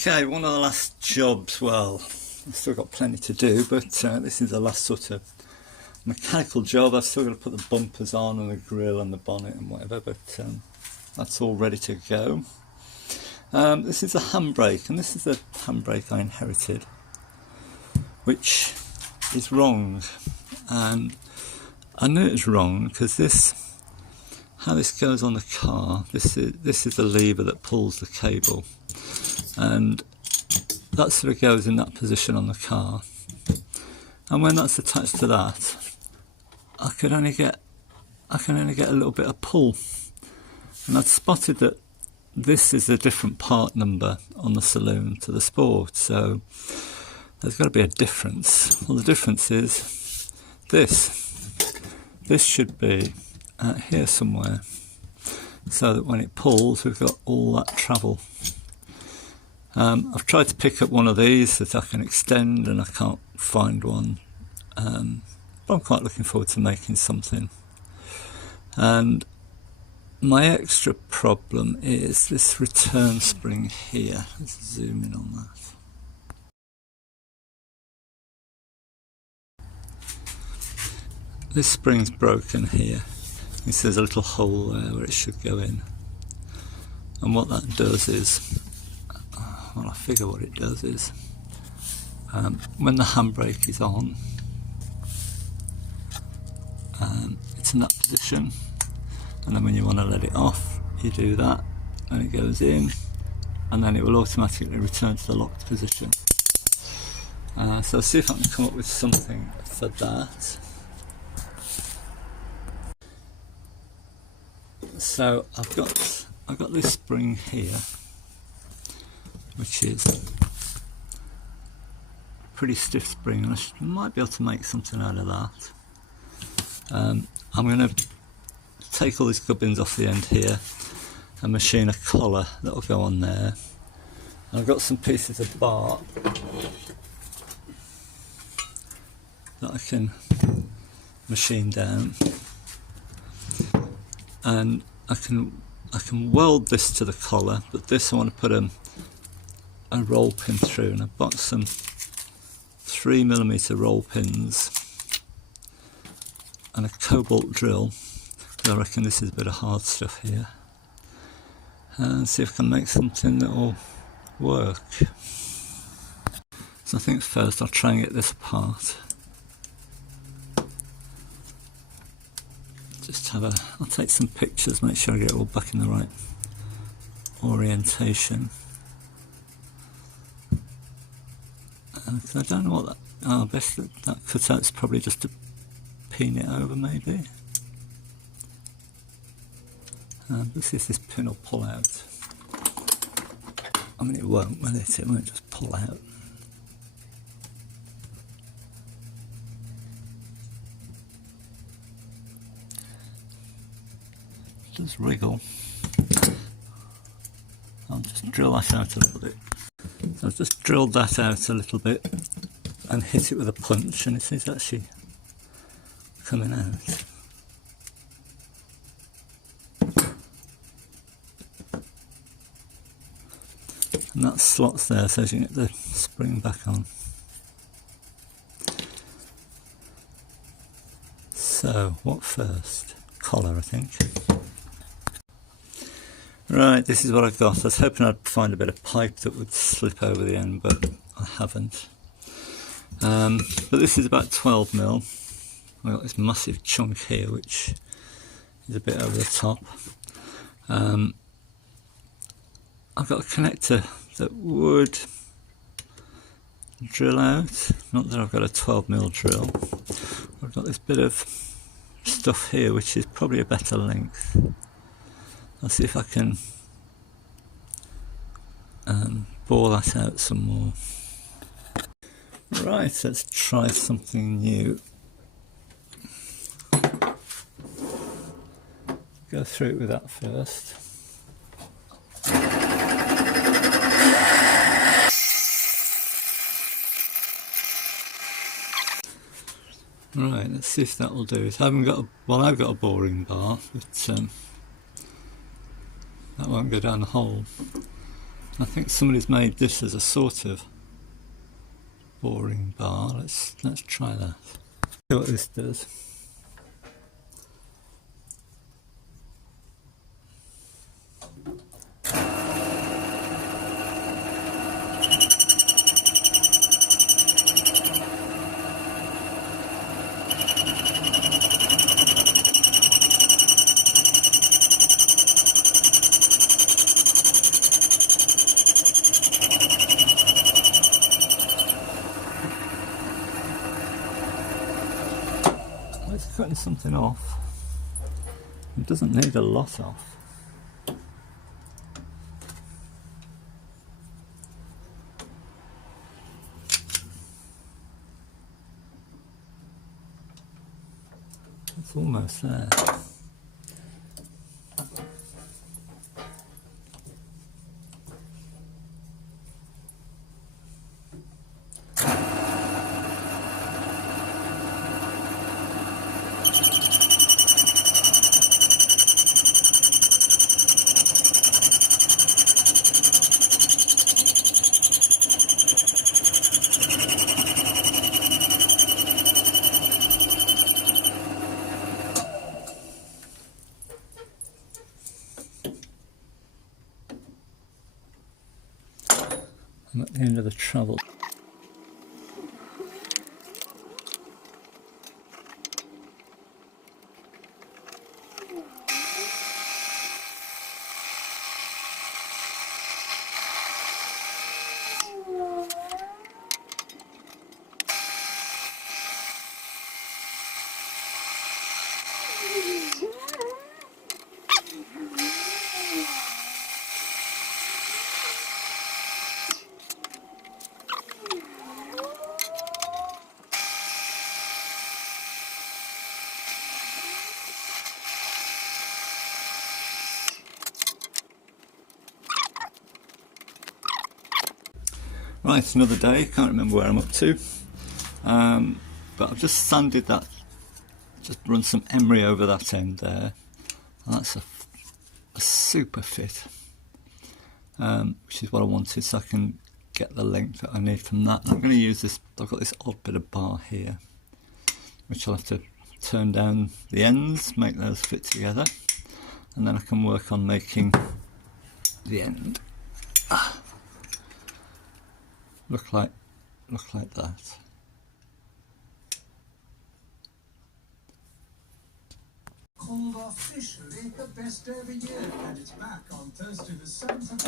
Okay, one of the last jobs. Well, I've still got plenty to do, but this is the last sort of mechanical job. I've still got to put the bumpers on and the grille and the bonnet and whatever, but that's all ready to go. This is a handbrake, and this is the handbrake I inherited, which is wrong. And I knew it was wrong because how this goes on the car, this is the lever that pulls the cable, and that sort of goes in that position on the car, and when that's attached to that, I can only get a little bit of pull, and I'd spotted that this is a different part number on the Saloon to the Sport, so there's got to be a difference. Well, the difference is this should be out here somewhere, so that when it pulls we've got all that travel. I've tried to pick up one of these that I can extend and I can't find one, but I'm quite looking forward to making something. And my extra problem is this return spring here. Let's zoom in on that. This spring's broken here. You see there's a little hole there where it should go in. And what that does is, well, I figure what it does is, when the handbrake is on, it's in that position, and then when you want to let it off, you do that, and it goes in, and then it will automatically return to the locked position. So I'll see if I can come up with something for that. So I've got this spring here, which is a pretty stiff spring, and I might be able to make something out of that. I'm going to take all these gubbins off the end here and machine a collar that will go on there. And I've got some pieces of bark that I can machine down, and I can weld this to the collar, but this I want to put a roll pin through, and I've bought some 3mm roll pins and a cobalt drill. I reckon this is a bit of hard stuff here, and see if I can make something that will work. So I think first I'll try and get this apart. I'll take some pictures, make sure I get it all back in the right orientation. I don't know what that, I bet that cutout's probably just to pin it over maybe. Let's see if this pin will pull out. I mean, it won't, will it? It won't just pull out. It does wriggle. I'll just drill that out a little bit. So I've just drilled that out a little bit and hit it with a punch, and it is actually coming out. And that slots there so you can get the spring back on. So, what first? Collar, I think. Right, this is what I've got. I was hoping I'd find a bit of pipe that would slip over the end, but I haven't. But this is about 12mm. I've got this massive chunk here which is a bit over the top. I've got a connector that would drill out, not that I've got a 12mm drill. I've got this bit of stuff here which is probably a better length. I'll see if I can bore that out some more. Right, let's try something new. Go through it with that first. Right, let's see if that will do it. I haven't got I've got a boring bar, but that won't go down the hole. I think somebody's made this as a sort of boring bar. Let's try that. See what this does. It's cutting something off. It doesn't need a lot off. It's almost there. I'm at the end of the travel. Right, another day, can't remember where I'm up to, but I've just sanded that, just run some emery over that end there, and that's a super fit, which is what I wanted, so I can get the length that I need from that. I'm going to use this, I've got this odd bit of bar here, which I'll have to turn down the ends, make those fit together, and then I can work on making the end look like that. Called officially the best day of the year, and it's back on Thursday the 7th of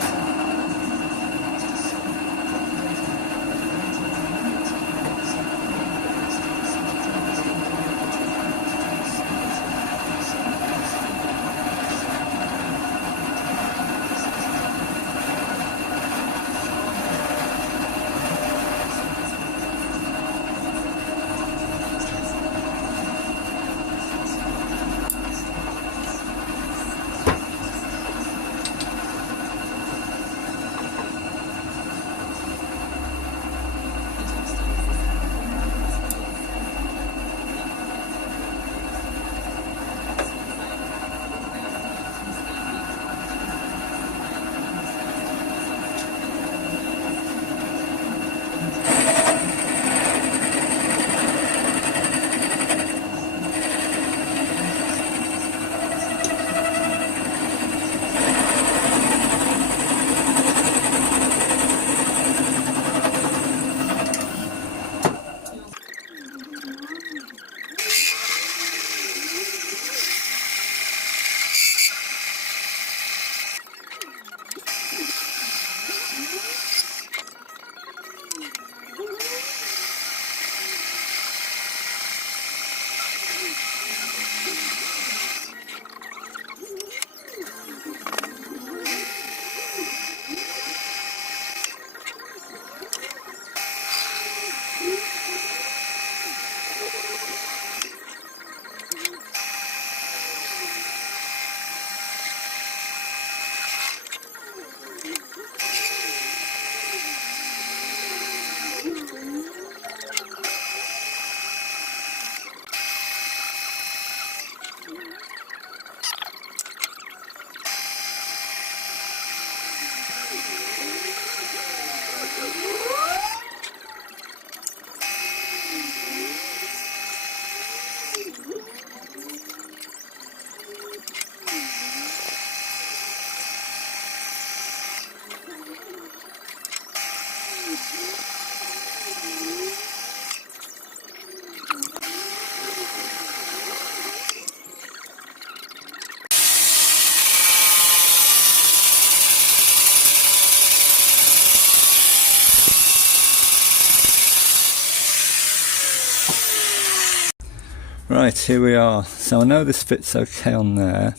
Right, here we are. So I know this fits okay on there,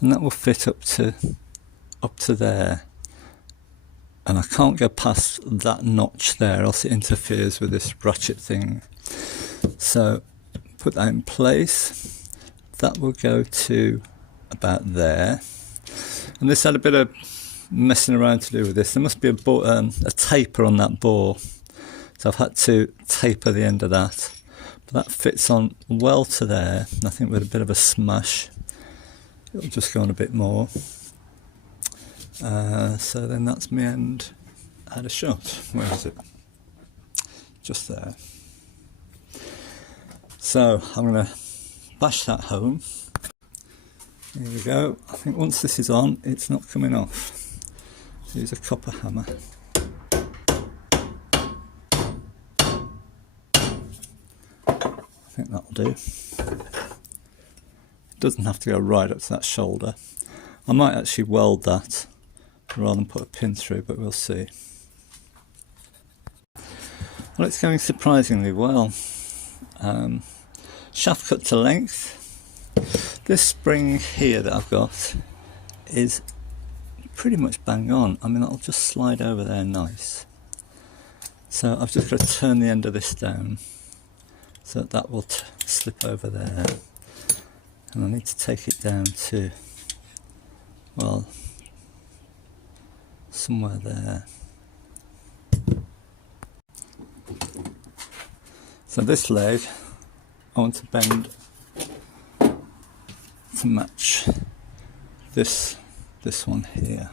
and that will fit up to there. And I can't go past that notch there, else it interferes with this ratchet thing. So put that in place. That will go to about there. And this had a bit of messing around to do with this. There must be a taper on that bore, so I've had to taper the end of that. But that fits on well to there, and I think with a bit of a smash it'll just go on a bit more. So then that's my end at a shot. Where is it? Just there. So I'm going to bash that home. Here we go. I think once this is on, it's not coming off. So use a copper hammer. I think that'll do. It doesn't have to go right up to that shoulder. I might actually weld that rather than put a pin through, but we'll see. Well, it's going surprisingly well. Shaft cut to length. This spring here that I've got is pretty much bang on. I mean, it'll just slide over there nice. So I've just got to turn the end of this down so that will slip over there. And I need to take it down to, well, somewhere there. So this leg I want to bend to match this one here.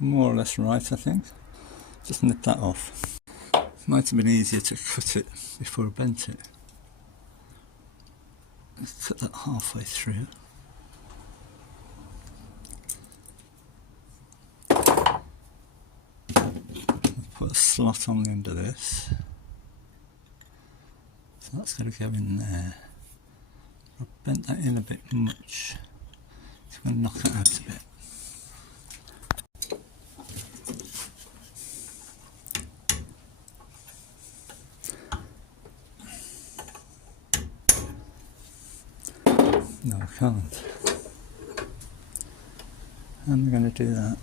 More or less right, I think. Just nip that off. Might have been easier to cut it before I bent it. Let's cut that halfway through. I'll put a slot on the end of this. So that's going to go in there. I've bent that in a bit much. So I'm going to knock that out a bit. No, I can't. How am I going to do that?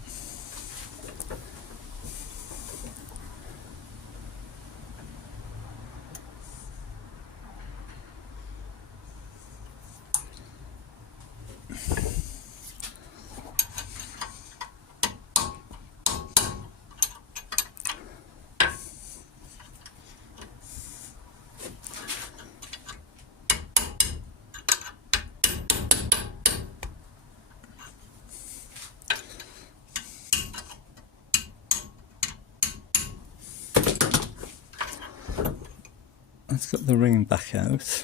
Let's get the ring back out.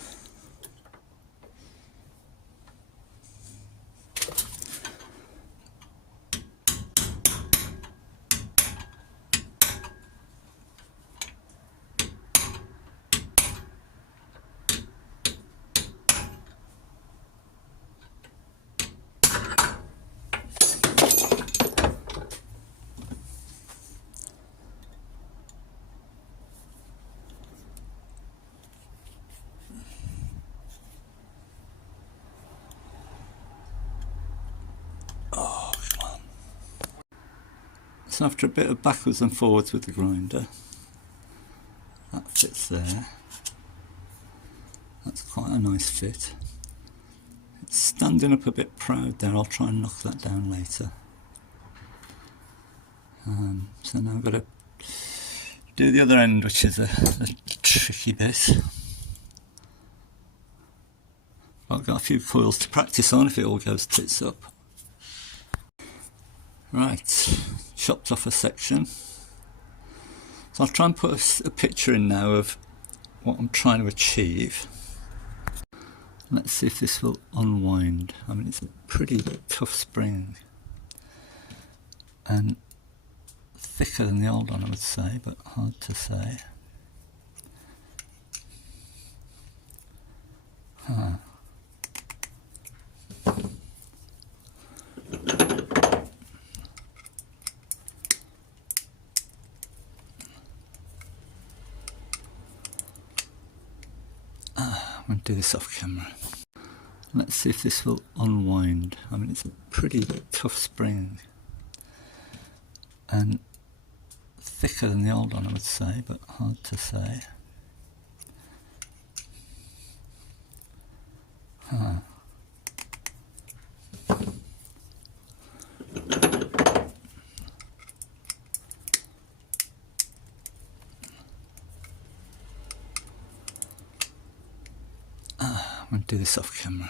So after a bit of backwards and forwards with the grinder, that fits there. quite a nice fit. It's standing up a bit proud there. I'll try and knock that down later. So now I've got to do the other end, which is a tricky bit. I've got a few coils to practice on if it all goes tits up. Right, chopped off a section. So I'll try and put a picture in now of what I'm trying to achieve. Let's see if this will unwind. I mean, it's a pretty tough spring and thicker than the old one, I would say, but hard to say. I'm going to do this off camera. Let's see if this will unwind. I mean, it's a pretty tough spring and thicker than the old one, I would say, but hard to say. I'm going to do this off camera.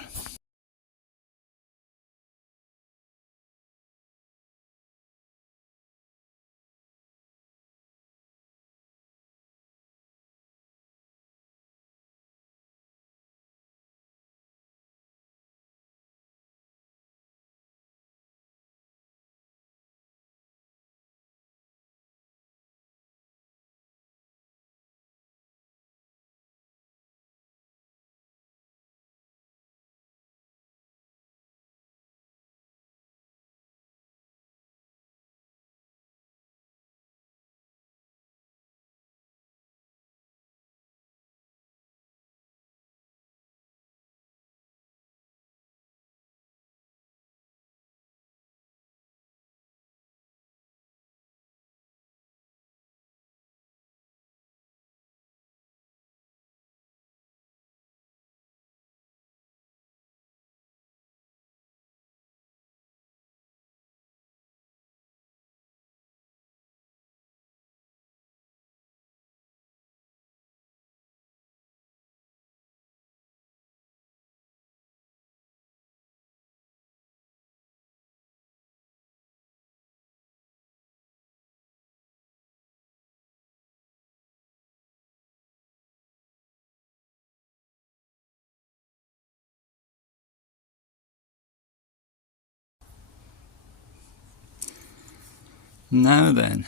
Now then,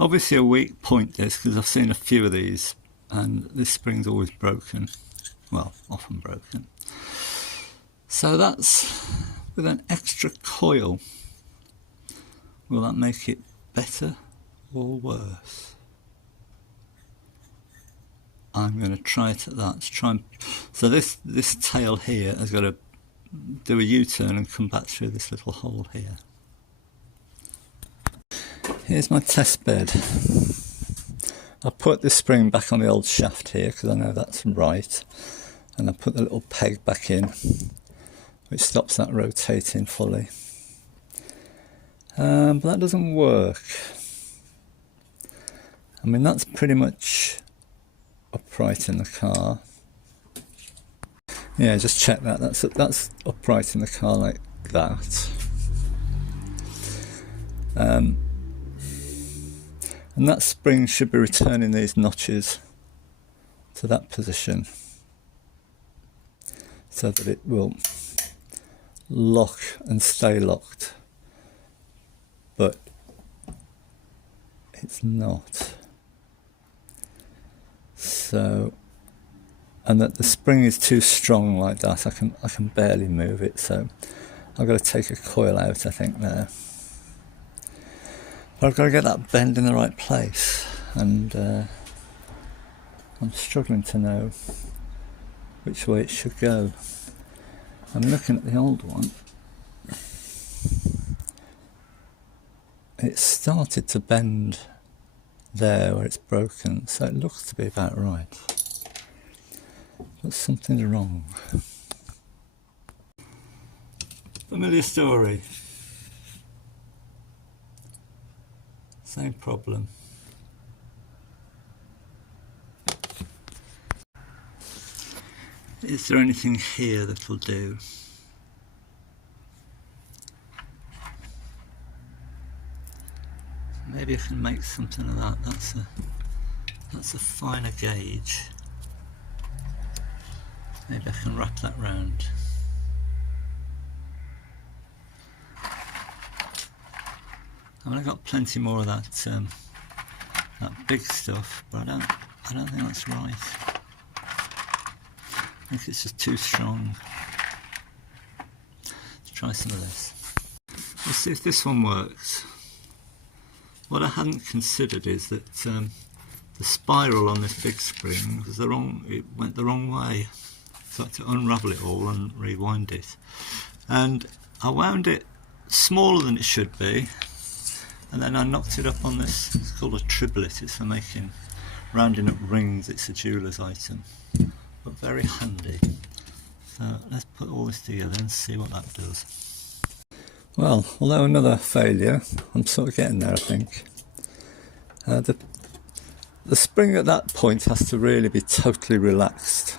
obviously a weak point this, because I've seen a few of these and this spring's always broken, well, often broken. So that's with an extra coil. Will that make it better or worse? I'm going to try it at that. So this tail here has got to do a U-turn and come back through this little hole here. Here's my test bed. I put the spring back on the old shaft here because I know that's right, and I put the little peg back in which stops that rotating fully, but that doesn't work. I mean, that's pretty much upright in the car. Yeah, just check that. That's upright in the car like that. And that spring should be returning these notches to that position so that it will lock and stay locked, but it's not. So, and that the spring is too strong like that, I can barely move it, so I've got to take a coil out, I think, there. But I've got to get that bend in the right place, and I'm struggling to know which way it should go. I'm looking at the old one. It started to bend there where it's broken, so it looks to be about right. but something's wrong. Familiar story. Same problem. Is there anything here that will do? Maybe I can make something of that. That's a finer gauge. Maybe I can wrap that round. I mean, I've got plenty more of that that big stuff, but I don't think that's right. I think it's just too strong. Let's try some of this. Let's see if this one works. What I hadn't considered is that the spiral on this big spring was the wrong. It went the wrong way, so I had to unravel it all and rewind it. And I wound it smaller than it should be, and then I knocked it up on this. It's called a triblet. It's for making rounding up rings. It's a jeweller's item, but very handy. So let's put all this together and see what that does. Well, although another failure, I'm sort of getting there, I think. The spring at that point has to really be totally relaxed,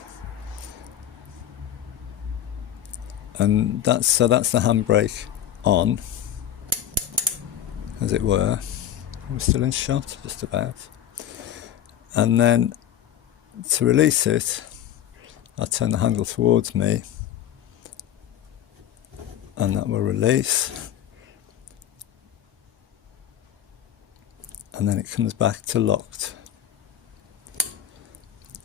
and that's the handbrake on, as it were. We're still in shot, just about. And then to release it, I turn the handle towards me, and that will release, and then it comes back to locked.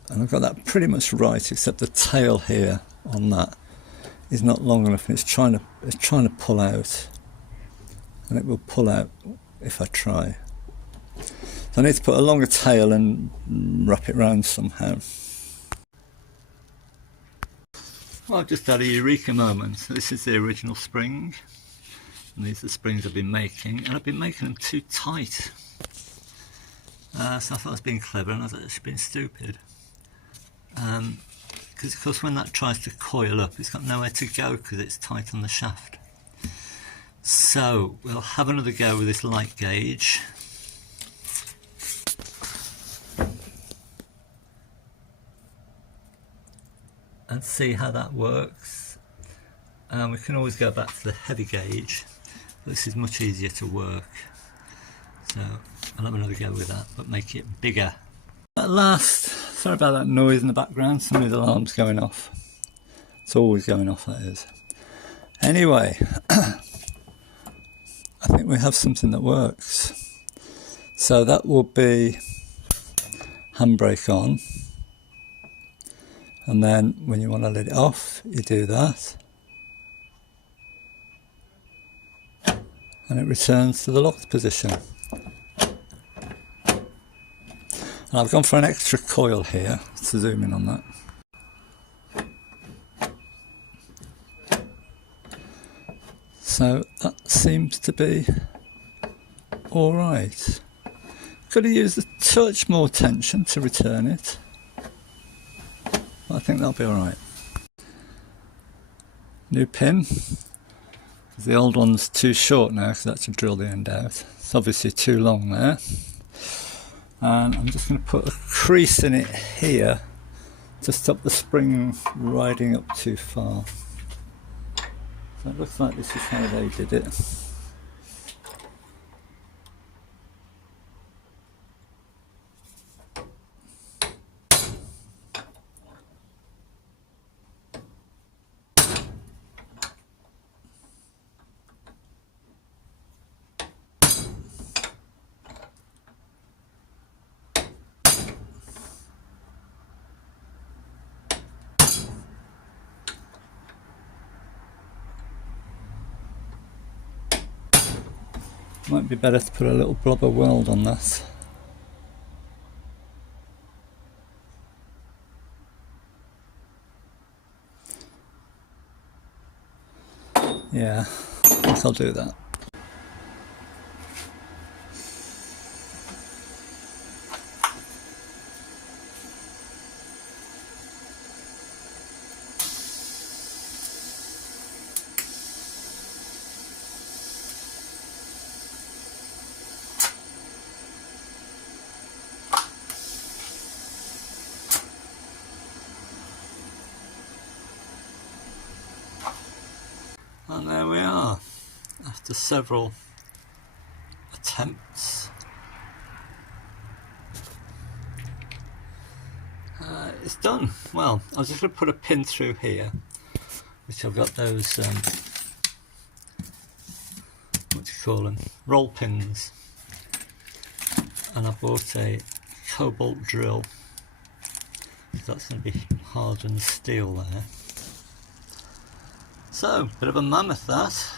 And I've got that pretty much right, except the tail here on that is not long enough, and it's trying to pull out, and it will pull out if I try. So I need to put a longer tail and wrap it round somehow. Well, I've just had a eureka moment. So this is the original spring, and these are the springs I've been making, and I've been making them too tight. So I thought I was being clever, and I was actually being stupid. Because of course when that tries to coil up, it's got nowhere to go because it's tight on the shaft. So we'll have another go with this light gauge. And see how that works. We can always go back to the heavy gauge, but this is much easier to work. So I'll have another go with that, but make it bigger. At last, sorry about that noise in the background, somebody's alarm's going off. It's always going off, that is. Anyway, I think we have something that works. So that will be handbrake on. And then when you want to let it off, you do that. And it returns to the locked position. And I've gone for an extra coil here to zoom in on that. So that seems to be alright. Could have used a touch more tension to return it. I think that'll be alright. New pin. The old one's too short now because I had to drill the end out. It's obviously too long there. And I'm just going to put a crease in it here to stop the spring riding up too far. So it looks like this is how they did it. Might be better to put a little blob of weld on that. Yeah, I think I'll do that. And there we are, after several attempts. It's done. Well, I was just going to put a pin through here, which I've got those, what do you call them, roll pins, and I bought a cobalt drill, that's going to be harder than steel there. So, bit of a mammoth that.